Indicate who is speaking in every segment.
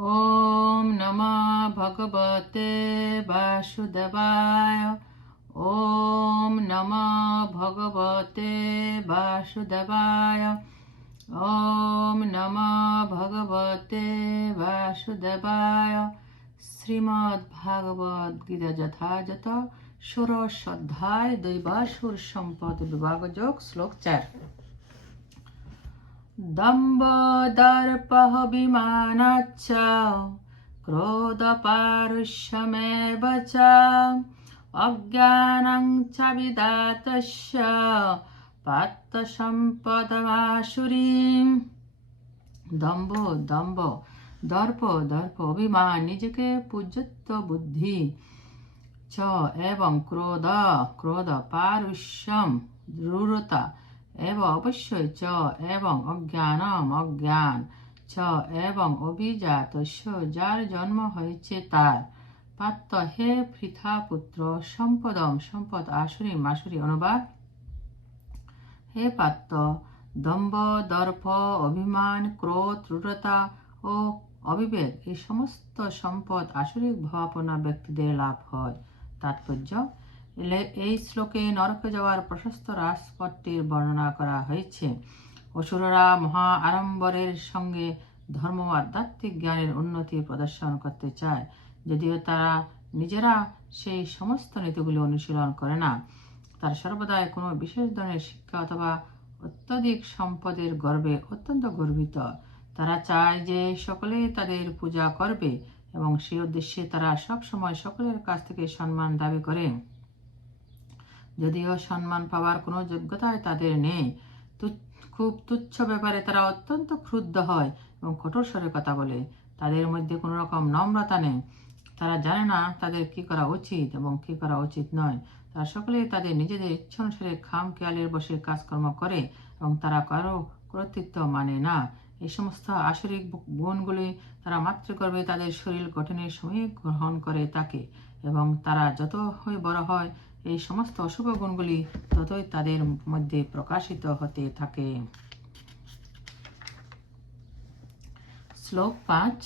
Speaker 1: ॐ नमः भगवते वासुदेवाय ॐ नमः भगवते वासुदेवाय ॐ नमः भगवते वासुदेवाय শ্রীমদ্ভাগবদ্গীতা যথাযথ ষোড়শ অধ্যায় দৈবাসুর সম্পদ বিভাগযোগ শ্লোক চার দম্ভ দর্প বিমানাচ্ছ ক্রোধপারুষ্যমেব চ অজ্ঞানং চ বিদাতস্য পাত্রসম্পদমাশুরীম দম্ভ দম্ভ দর্প দর্প অভিমান নিজেকে পূজ্যত্ব বুদ্ধি চ এবং ক্রোধ ক্রোধ পারুষ্যম রূরতা এবং অবশ্যই চ এবং অজ্ঞানম অজ্ঞান ছ এবং অভিজাত যার জন্ম হয়েছে তার পাত্র হে পৃথা পুত্র সম্পদম সম্পদ আসুরি মাসুরি অনুবাদ হে পাত্র দম্ব দর্প অভিমান ক্রোধ দৃঢ়তা ও অবিবেক এই সমস্ত সম্পদ আসুরিক ভাবনা ব্যক্তিদের লাভ হয় তাৎপর্য এই শ্লোকে নরকে যাওয়ার প্রশস্ত রাজপথটির বর্ণনা করা হয়েছে অসুররা মহা আড়ম্বরের সঙ্গে ধর্ম আধ্যাত্মিক জ্ঞানের উন্নতি প্রদর্শন করতে চায় যদিও তারা নিজেরা সেই সমস্ত নীতিগুলি অনুশীলন করে না তার সর্বদাই কোনো বিশেষ ধরনের শিক্ষা অথবা অত্যধিক সম্পদের গর্বে অত্যন্ত গর্বিত তারা চায় যে সকলেই তাদের পূজা করবে এবং সেই উদ্দেশ্যে তারা সবসময় সকলের কাছ থেকে সম্মান দাবি করে যদিও সম্মান পাওয়ার কোনো যোগ্যতায় তাদের নেই খুব তুচ্ছ ব্যাপারে তারা অত্যন্ত ক্ষুদ্ধ হয় এবং কঠোর স্বরে কথা বলে তাদের মধ্যে কোনো রকম নম্রতা নেই তারা জানে না তাদের কি করা উচিত এবং কি করা উচিত নয় তারা সকলেই তাদের নিজেদের ইচ্ছা অনুসারে খাম খেয়ালের বসে কাজকর্ম করে এবং তারা কারো কর্তৃত্ব মানে না এই সমস্ত আসরিক গুণগুলি তারা মাতৃগর্ভে তাদের শরীর গঠনের সময় গ্রহণ করে তাকে এবং তারা যত বড় হয় এই সমস্ত অশুভ গুণগুলি ততই তাদের মধ্যে প্রকাশিত হতে থাকে শ্লোক পাঁচ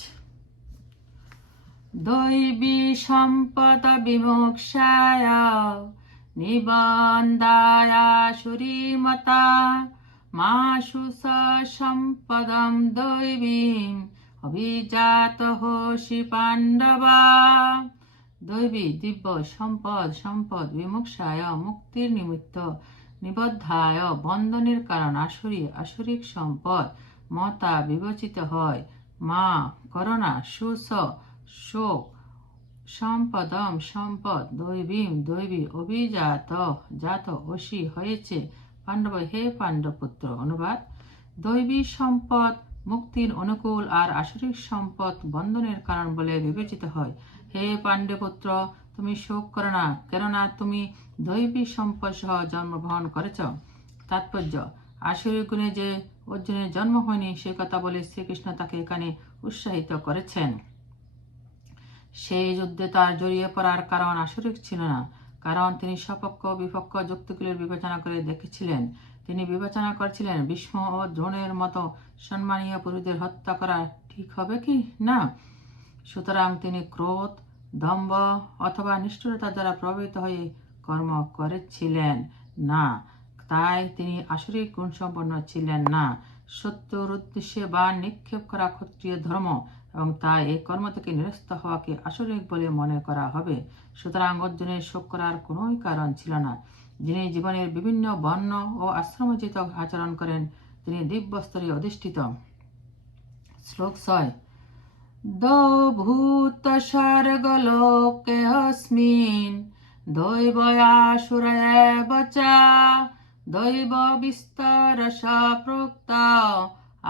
Speaker 1: দৈবী সম্পদ বিমোক্ষায় নিবন্ধায়া সুরিমতা মাসু সম্পদম দৈবী অভিজাত হোসি পাণ্ডবা দৈবী দিব্য সম্পদ সম্পদ বিমুখায় মুক্তির নিমিত্ত নিবদ্ধায় বন্ধনের কারণ আসুরি আসুরিক সম্পদ মতা বিবেচিত হয় মা করোনা সুস শোক সম্পদম সম্পদ দৈবীম দৈবী অভিজাত জাত অসি হয়েছে পাণ্ডব হে পাণ্ডবপুত্র অনুবাদ দৈবী সম্পদ মুক্তির অনুকূল আর আসরিক সম্পদ বন্ধনের কারণ বলে বিবেচিত হয় হে পাণ্ডেপুত্র তুমি শোক করো না কেননা তুমি দৈবী সম্পদ সহ জন্মগ্রহণ করেছ তাৎপর্য আশুরী গুণে যে অর্জুনের জন্ম হয়নি সে কথা বলে শ্রীকৃষ্ণ তাকে এখানে উৎসাহিত করেছেন সেই যুদ্ধে তার জড়িয়ে পড়ার কারণ আসরিক ছিল না কারণ তিনি সপক্ষ বিপক্ষ যুক্তিগুলির বিবেচনা করে দেখেছিলেন তিনি বিবেচনা করেছিলেন ভীষ্ম ও দ্রোণের মতো সম্মানীয় পুরুষদের হত্যা করা ঠিক হবে কি না সুতরাং তিনি ক্রোধ দম্ভ অথবা নিষ্ঠুরতা দ্বারা প্রভাবিত হয়ে কর্ম করেছিলেন না তাই তিনি আসরিক গুণসম্পন্ন ছিলেন না সত্যর উদ্দেশ্যে বা নিক্ষেপ করা ক্ষত্রিয় ধর্ম এবং তাই এই কর্ম থেকে নিরস্ত হওয়াকে আসরিক বলে মনে করা হবে সুতরাং অর্জুনের শোক করার কোনোই কারণ ছিল না যিনি জীবনের বিভিন্ন বর্ণ ও আশ্রমজিত আচরণ করেন তিনি দিব্যস্তরে অধিষ্ঠিত শ্লোক ছয় दभूतसर्गलोके अस्मिन् दैवयासुर एव च दैवविस्तरस प्रोक्ता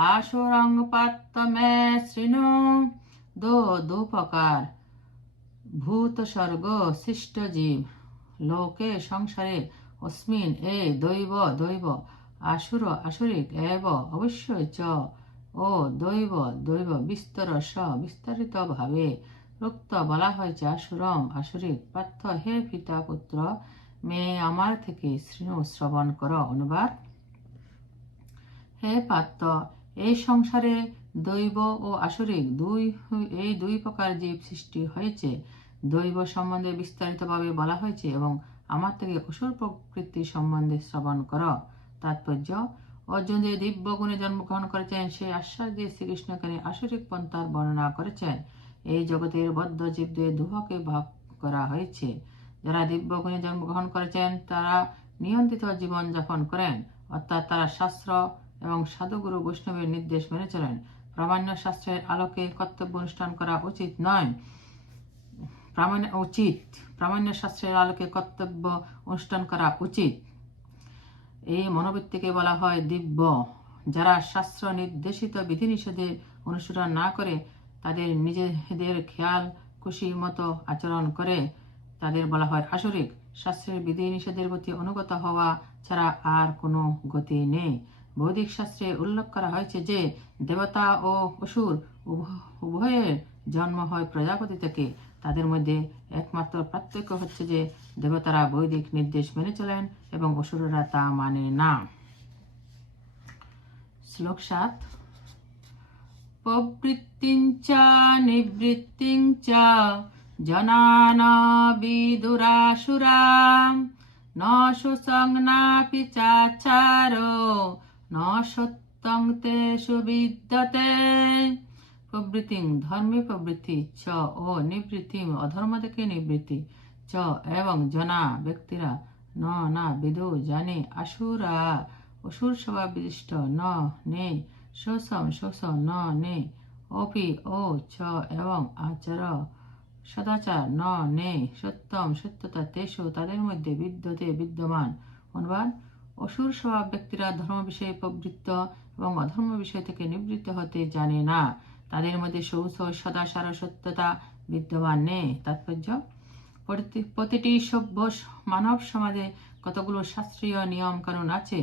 Speaker 1: आसुरं मे शृणु दो दो प्रकार ভূত স্বর্গ সৃষ্ট জীব লোকে সংসারে অস্মিন এ দৈব দৈব আসুর আসুরিক এব অবশ্যই চ ও দৈব দৈব বিস্তর স বিস্তারিত ভাবে রক্ত বলা হয়েছে আসুরম আসুরিক পার্থ হে পিতা পুত্র মেয়ে আমার থেকে শৃণু শ্রবণ কর অনুবাদ হে পার্থ এই সংসারে দৈব ও আসুরিক দুই এই দুই প্রকার জীব সৃষ্টি হয়েছে দৈব সম্বন্ধে বিস্তারিতভাবে বলা হয়েছে এবং আমার থেকে অসুর প্রকৃতি সম্বন্ধে শ্রবণ কর তাৎপর্য অর্জুন যে দিব্য গুণে জন্মগ্রহণ করেছেন সেই আশ্বাস দিয়ে শ্রীকৃষ্ণকে আসরিক পন্থার বর্ণনা করেছেন এই জগতের বদ্ধ জীবদের দুহকে ভাগ করা হয়েছে যারা দিব্য গুণে জন্মগ্রহণ করেছেন তারা নিয়ন্ত্রিত জীবন যাপন করেন অর্থাৎ তারা শাস্ত্র এবং সাধুগুরু বৈষ্ণবের নির্দেশ মেনে চলেন প্রামাণ্য শাস্ত্রের আলোকে কর্তব্য অনুষ্ঠান করা উচিত নয় প্রামাণ্য উচিত প্রামাণ্য শাস্ত্রের আলোকে কর্তব্য অনুষ্ঠান করা উচিত এই মনোবৃত্তিকে বলা হয় দিব্য যারা শাস্ত্র নির্দেশিত বিধিনিষেধে অনুসরণ না করে তাদের নিজেদের খেয়াল খুশি মতো আচরণ করে তাদের বলা হয় আসরিক শাস্ত্রের বিধিনিষেধের প্রতি অনুগত হওয়া ছাড়া আর কোনো গতি নেই বৈদিক শাস্ত্রে উল্লেখ করা হয়েছে যে দেবতা ও অসুর উভয়ের জন্ম হয় প্রজাপতি থেকে তাদের মধ্যে একমাত্র পার্থক্য হচ্ছে যে দেবতারা বৈদিক নির্দেশ মেনে চলেন এবং অসুররা তা মানে না শ্লোক সাত প্রবৃত্তিঞ্চ নিবৃত্তিঞ্চ জনান বিদুরাসুরাম ন সুসংনাপি চাচারো ন সত্যং তে সুবিদ্যতে প্রবৃতি ধর্মে প্রবৃত্তি চ ও নিবৃত্তি অধর্ম থেকে নিবৃত্তি চ এবং জনা ব্যক্তিরা ন না বিধু জানে আসুরা অসুর সভা বিশিষ্ট ন নে শোষম শোষ ন নে অপি ও ছ এবং আচার সদাচার ন নে সত্যম সত্যতা তেসু তাদের মধ্যে বিদ্যতে বিদ্যমান অনুবাদ অসুর স্বভাব ব্যক্তিরা ধর্ম বিষয়ে প্রবৃত্ত এবং অধর্ম বিষয় থেকে নিবৃত্ত হতে জানে না তাদের মধ্যে শৌচ সদা সারসত্যতা বিদ্যমান নেই তাৎপর্য প্রতিটি সভ্য মানব সমাজে কতগুলো শাস্ত্রীয় নিয়মকানুন আছে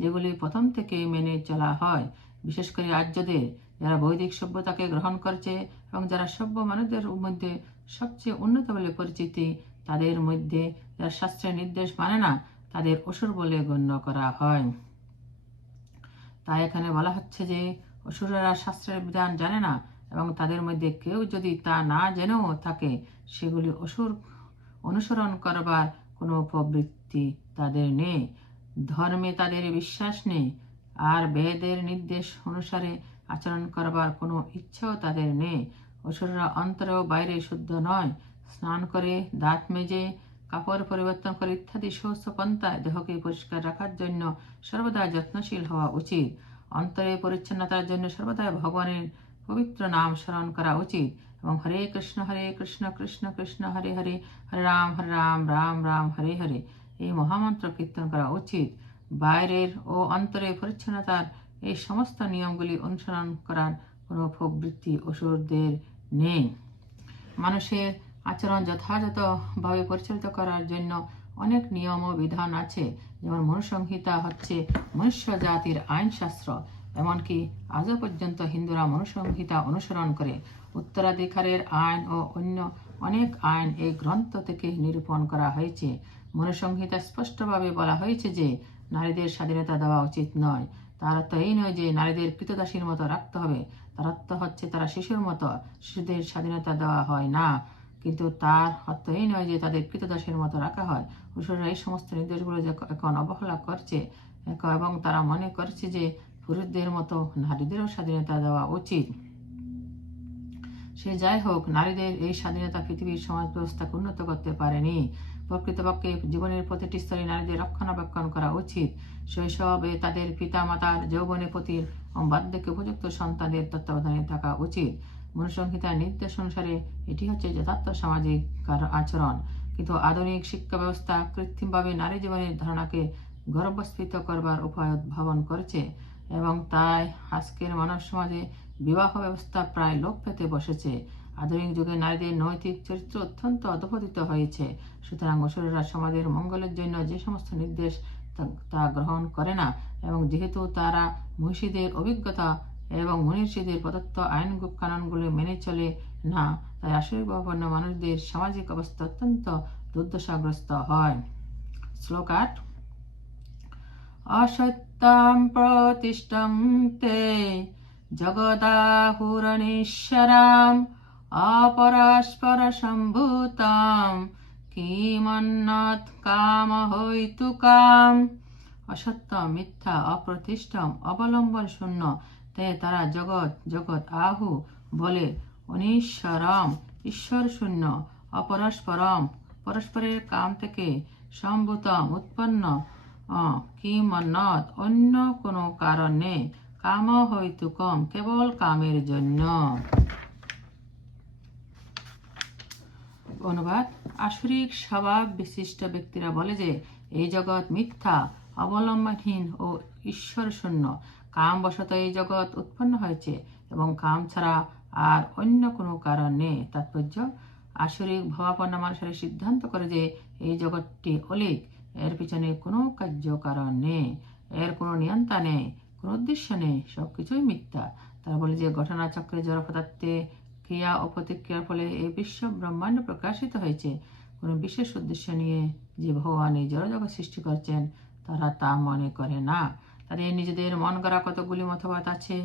Speaker 1: যেগুলি প্রথম থেকে মেনে চলা হয় বিশেষ করে আর্যদের যারা বৈদিক সভ্যতাকে গ্রহণ করছে এবং যারা সভ্য মানুষদের মধ্যে সবচেয়ে উন্নত বলে পরিচিতি তাদের মধ্যে যারা শাস্ত্রের নির্দেশ মানে না তাদের অসুর বলে গণ্য করা হয় তাই এখানে বলা হচ্ছে যে অসুরেরা শাস্ত্রের বিধান জানে না এবং তাদের মধ্যে কেউ যদি তা না জেনেও থাকে সেগুলি অসুর অনুসরণ করবার কোনো প্রবৃত্তি তাদের নেই ধর্মে তাদের বিশ্বাস নেই আর বেদের নির্দেশ অনুসারে আচরণ করবার কোনো ইচ্ছাও তাদের নেই অসুররা অন্তরেও বাইরে শুদ্ধ নয় স্নান করে দাঁত মেজে কাপড় পরিবর্তন করে ইত্যাদি সুস্থ পন্থায় দেহকে পরিষ্কার রাখার জন্য সর্বদা যত্নশীল হওয়া উচিত অন্তরে পরিচ্ছন্নতার জন্য সর্বদা ভগবানের পবিত্র নাম স্মরণ করা উচিত এবং হরে কৃষ্ণ হরে কৃষ্ণ কৃষ্ণ কৃষ্ণ হরে হরে হরে রাম হরে রাম রাম রাম হরে হরে এই মহামন্ত্র কীর্তন করা উচিত বাইরের ও অন্তরে পরিচ্ছন্নতার এই সমস্ত নিয়মগুলি অনুসরণ করার কোনো প্রবৃত্তি অসুরদের নেই মানুষের আচরণ যথাযথভাবে পরিচালিত করার জন্য অনেক নিয়ম ও বিধান আছে যেমন মনুসংহিতা হচ্ছে মনুষ্য জাতির আইনশাস্ত্র এমনকি আজও পর্যন্ত হিন্দুরা মনুসংহিতা অনুসরণ করে উত্তরাধিকারের আইন ও অন্য অনেক আইন এই গ্রন্থ থেকে নিরূপণ করা হয়েছে মনুসংহিতা স্পষ্টভাবে বলা হয়েছে যে নারীদের স্বাধীনতা দেওয়া উচিত নয় তার অর্থ এই নয় যে নারীদের কৃতদাসীর মতো রাখতে হবে তার অর্থ হচ্ছে তারা শিশুর মতো শিশুদের স্বাধীনতা দেওয়া হয় না কিন্তু তার এই নয় যে তাদের কৃতদাসের মতো রাখা হয় পুরুষরা এই সমস্ত নির্দেশগুলো যে এখন অবহেলা করছে এবং তারা মনে করছে যে পুরুষদের মতো নারীদেরও স্বাধীনতা দেওয়া উচিত সে যাই হোক নারীদের এই স্বাধীনতা পৃথিবীর সমাজ ব্যবস্থাকে উন্নত করতে পারেনি প্রকৃতপক্ষে জীবনের প্রতিটি স্তরে নারীদের রক্ষণাবেক্ষণ করা উচিত শৈশবে তাদের পিতা মাতার যৌবনের প্রতি বাধ্যকে উপযুক্ত সন্তানদের তত্ত্বাবধানে থাকা উচিত মনুসংহিতার নির্দেশ অনুসারে এটি হচ্ছে যথার্থ সামাজিক আচরণ কিন্তু আধুনিক শিক্ষা ব্যবস্থা কৃত্রিমভাবে নারী জীবনের ধারণাকে গর্বস্থিত করবার উপায় উদ্ভাবন করেছে এবং তাই আজকের মানব সমাজে বিবাহ ব্যবস্থা প্রায় লোপ পেতে বসেছে আধুনিক যুগে নারীদের নৈতিক চরিত্র অত্যন্ত অধপতিত হয়েছে সুতরাং অসুরেরা সমাজের মঙ্গলের জন্য যে সমস্ত নির্দেশ তা গ্রহণ করে না এবং যেহেতু তারা মহিষীদের অভিজ্ঞতা এবং মনীষীদের প্রদত্ত আইনগুপ কানুনগুলি মেনে চলে না তাই আশীর্বাবন্ন মানুষদের সামাজিক অবস্থা অত্যন্ত দুর্দশাগ্রস্ত হয় শ্লোক আট অসত্যাম প্রতিষ্ঠম তে জগদাহুরণীশ্বরাম অপরস্পর সম্ভূতাম কিমন্নত কাম হৈতুকাম অসত্য মিথ্যা অপ্রতিষ্ঠম অবলম্বন শূন্য তাই তারা জগৎ জগৎ আহু বলে অনিশ্বরম ঈশ্বর শূন্য অপরস্পরম পরস্পরের কাম থেকে সম্ভূতম উৎপন্ন কি কিমন্নত অন্য কোনো কারণে কাম কম কেবল কামের জন্য অনুবাদ আসরিক স্বভাব বিশিষ্ট ব্যক্তিরা বলে যে এই জগৎ মিথ্যা অবলম্বনহীন ও ঈশ্বর শূন্য কাম বসত এই জগৎ উৎপন্ন হয়েছে এবং কাম ছাড়া আর অন্য কোনো কারণ নেই তাৎপর্য আসরিক ভাবাপন্ন মানুষের সিদ্ধান্ত করে যে এই জগৎটি অলিক এর পিছনে কোনো কার্যকারণ নেই এর কোনো নিয়ন্ত্রণ নেই কোনো উদ্দেশ্য নেই সব কিছুই মিথ্যা তারা বলে যে ঘটনাচক্রে জড় পদার্থে ক্রিয়া ও প্রতিক্রিয়ার ফলে এই বিশ্ব ব্রহ্মাণ্ড প্রকাশিত হয়েছে কোনো বিশেষ উদ্দেশ্য নিয়ে যে ভগবান এই জগৎ সৃষ্টি করছেন তারা তা মনে করে না তাদের নিজেদের মন গড়া কতগুলি মতবাদ আছে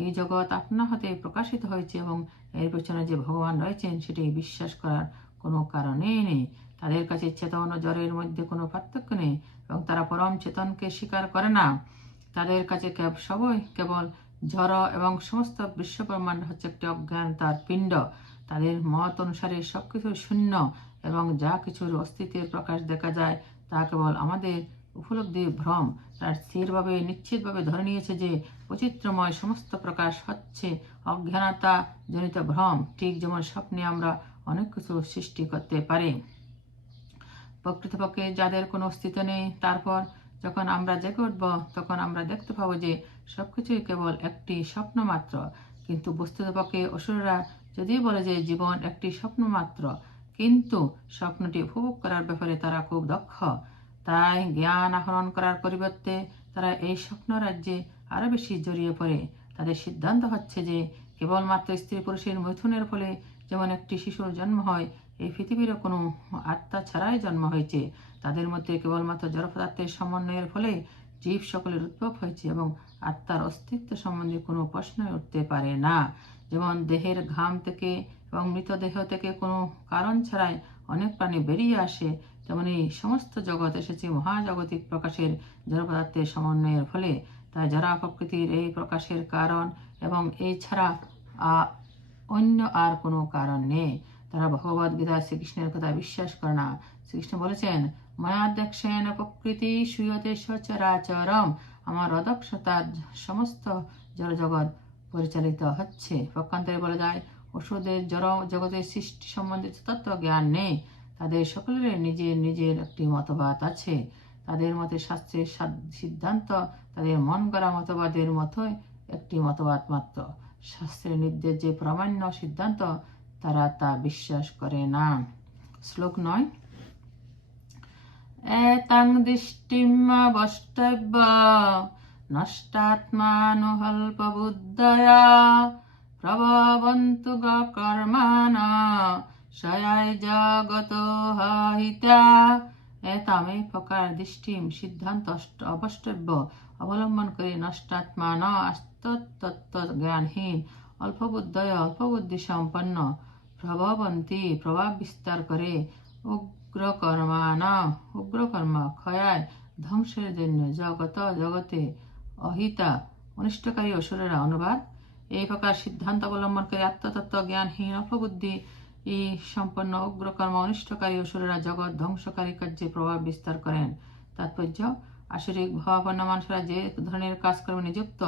Speaker 1: এই জগৎ আপনা হাতে প্রকাশিত হয়েছে এবং এর পেছনে যে ভগবান রয়েছেন সেটি বিশ্বাস করার কোনো কারণেই নেই তাদের কাছে চেতন ও জ্বরের মধ্যে কোনো পার্থক্য নেই এবং তারা পরম চেতনকে স্বীকার করে না তাদের কাছে সবই কেবল জ্বর এবং সমস্ত বিশ্বব্রহ্মাণ্ড হচ্ছে একটি অজ্ঞান তার পিণ্ড তাদের মত অনুসারে সবকিছু শূন্য এবং যা কিছুর অস্তিত্বের প্রকাশ দেখা যায় তা কেবল আমাদের উপলব্ধি ভ্রম তার স্থিরভাবে নিশ্চিতভাবে ধরে নিয়েছে যে বৈচিত্র্যময় সমস্ত প্রকাশ হচ্ছে অজ্ঞানতা জনিত ভ্রম ঠিক যেমন স্বপ্নে আমরা অনেক কিছু সৃষ্টি করতে পারি প্রকৃতপক্ষে যাদের কোনো অস্তিত্ব নেই তারপর যখন আমরা জেগে উঠব তখন আমরা দেখতে পাবো যে সবকিছুই কেবল একটি স্বপ্ন মাত্র কিন্তু বস্তুতপক্ষে অসুররা যদিও বলে যে জীবন একটি স্বপ্ন মাত্র কিন্তু স্বপ্নটি উপভোগ করার ব্যাপারে তারা খুব দক্ষ তাই জ্ঞান আহরণ করার পরিবর্তে তারা এই স্বপ্ন রাজ্যে আরও বেশি জড়িয়ে পড়ে তাদের সিদ্ধান্ত হচ্ছে যে কেবলমাত্র স্ত্রী পুরুষের মৈথুনের ফলে যেমন একটি শিশুর জন্ম হয় এই পৃথিবীরও কোনো আত্মা ছাড়াই জন্ম হয়েছে তাদের মধ্যে কেবলমাত্র জড়পদার্থের সমন্বয়ের ফলে জীব সকলের উদ্ভব হয়েছে এবং আত্মার অস্তিত্ব সম্বন্ধে কোনো প্রশ্ন উঠতে পারে না যেমন দেহের ঘাম থেকে এবং মৃতদেহ থেকে কোনো কারণ ছাড়াই অনেক প্রাণী বেরিয়ে আসে যেমন মানে এই সমস্ত জগৎ এসেছে মহাজাগতিক প্রকাশের জড়পদার্থের সমন্বয়ের ফলে তাই যারা প্রকৃতির এই প্রকাশের কারণ এবং এই ছাড়া অন্য আর কোনো কারণ নেই তারা ভগবদ গীতা শ্রীকৃষ্ণের কথা বিশ্বাস করে না শ্রীকৃষ্ণ বলেছেন মায়াধ্যক্ষেন প্রকৃতি সুয়তে সচরাচরম আমার অদক্ষতার সমস্ত জড়জগৎ পরিচালিত হচ্ছে পক্ষান্তরে বলা যায় ওষুধের জড় জগতের সৃষ্টি সম্বন্ধে যথার্থ জ্ঞান নেই তাদের সকলের নিজের নিজের একটি মতবাদ আছে তাদের মতে শাস্ত্রের সিদ্ধান্ত তাদের মন গড়া মতবাদের মতোই একটি মতবাদ মাত্র শাস্ত্রের নির্দেশ যে প্রামাণ্য সিদ্ধান্ত তারা তা বিশ্বাস করে না শ্লোক নয় এতাং দৃষ্টিম্বষ্টব্য নষ্টাত্মানুহল্পবুদ্ধয়া প্রভবন্তু কর্মাণা সায়ায় জগত হিতা এতামে প্রকার দৃষ্টিম সিদ্ধান্ত অবষ্টব্য অবলম্বন করে নষ্টাত্মা ন আস্তত্ত্ব জ্ঞানহীন অল্পবুদ্ধয় অল্পবুদ্ধি সম্পন্ন প্রভাবন্তী প্রভাব বিস্তার করে উগ্রকর্মা ন উগ্রকর্ম ক্ষয়ায় ধ্বংসের জন্য জগত জগতে অহিতা অনিষ্টকারী অসুরেরা অনুবাদ এই প্রকার সিদ্ধান্ত অবলম্বন করে আত্মতত্ত্ব জ্ঞানহীন অল্প বুদ্ধি এই সম্পন্ন উগ্রকর্ম অনিষ্টকারী অসুরেরা জগৎ ধ্বংসকারী কার্যে প্রভাব বিস্তার করেন তাৎপর্য আসরিক ভাবাপন্ন মানুষরা যে ধরনের কাজকর্মে নিযুক্ত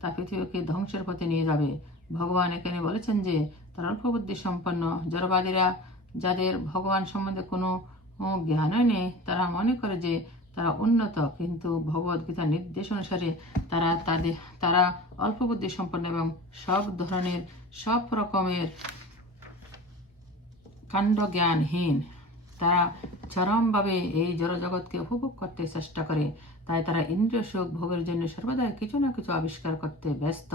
Speaker 1: তা পৃথিবীকে ধ্বংসের পথে নিয়ে যাবে ভগবান এখানে বলেছেন যে তারা অল্প বুদ্ধি সম্পন্ন জড়বাদীরা যাদের ভগবান সম্বন্ধে কোনো জ্ঞানই নেই তারা মনে করে যে তারা উন্নত কিন্তু ভগবদ্গীতার নির্দেশ অনুসারে তারা তাদের তারা অল্প বুদ্ধি সম্পন্ন এবং সব ধরনের সব রকমের কাণ্ড জ্ঞানহীন তারা চরমভাবে এই জড়জগৎকে উপভোগ করতে চেষ্টা করে তাই তারা ইন্দ্রিয় সুখ ভোগের জন্য সর্বদাই কিছু না কিছু আবিষ্কার করতে ব্যস্ত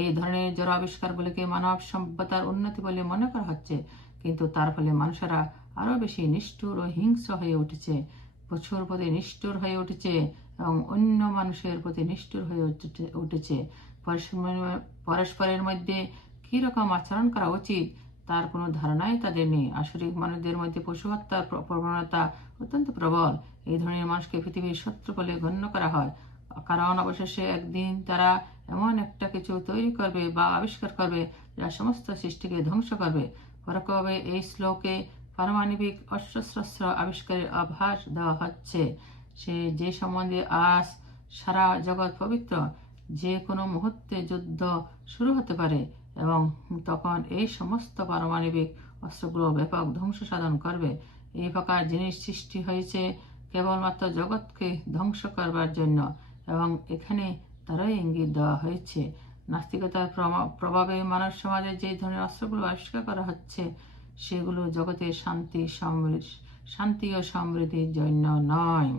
Speaker 1: এই ধরনের জড় আবিষ্কারগুলিকে মানব সভ্যতার উন্নতি বলে মনে করা হচ্ছে কিন্তু তার ফলে মানুষেরা আরও বেশি নিষ্ঠুর ও হিংস হয়ে উঠেছে প্রচুর প্রতি নিষ্ঠুর হয়ে উঠেছে এবং অন্য মানুষের প্রতি নিষ্ঠুর হয়ে উঠেছে পরস্পরের মধ্যে কীরকম আচরণ করা উচিত তার কোনো ধারণাই তাদের নেই আসরিক মানুষদের মধ্যে পশু হত্যার প্রবণতা অত্যন্ত প্রবল এই ধরনের মানুষকে পৃথিবীর শত্রু বলে গণ্য করা হয় কারণ অবশেষে একদিন তারা এমন একটা কিছু তৈরি করবে বা আবিষ্কার করবে যা সমস্ত সৃষ্টিকে ধ্বংস করবে পরোক্ষভাবে এই শ্লোকে পারমাণবিক অস্ত্রশস্ত্র আবিষ্কারের আভাস দেওয়া হচ্ছে সে যে সম্বন্ধে আজ সারা জগৎ পবিত্র যে কোনো মুহূর্তে যুদ্ধ শুরু হতে পারে এবং তখন এই সমস্ত পারমাণবিক অস্ত্রগুলো ব্যাপক ধ্বংস সাধন করবে এই প্রকার জিনিস সৃষ্টি হয়েছে কেবলমাত্র জগৎকে ধ্বংস করবার জন্য এবং এখানে তারাই ইঙ্গিত দেওয়া হয়েছে নাস্তিকতার প্রভাবে মানব সমাজে যে ধরনের অস্ত্রগুলো আবিষ্কার করা হচ্ছে সেগুলো জগতের শান্তি সমৃদ্ধ শান্তি ও সমৃদ্ধির জন্য নয়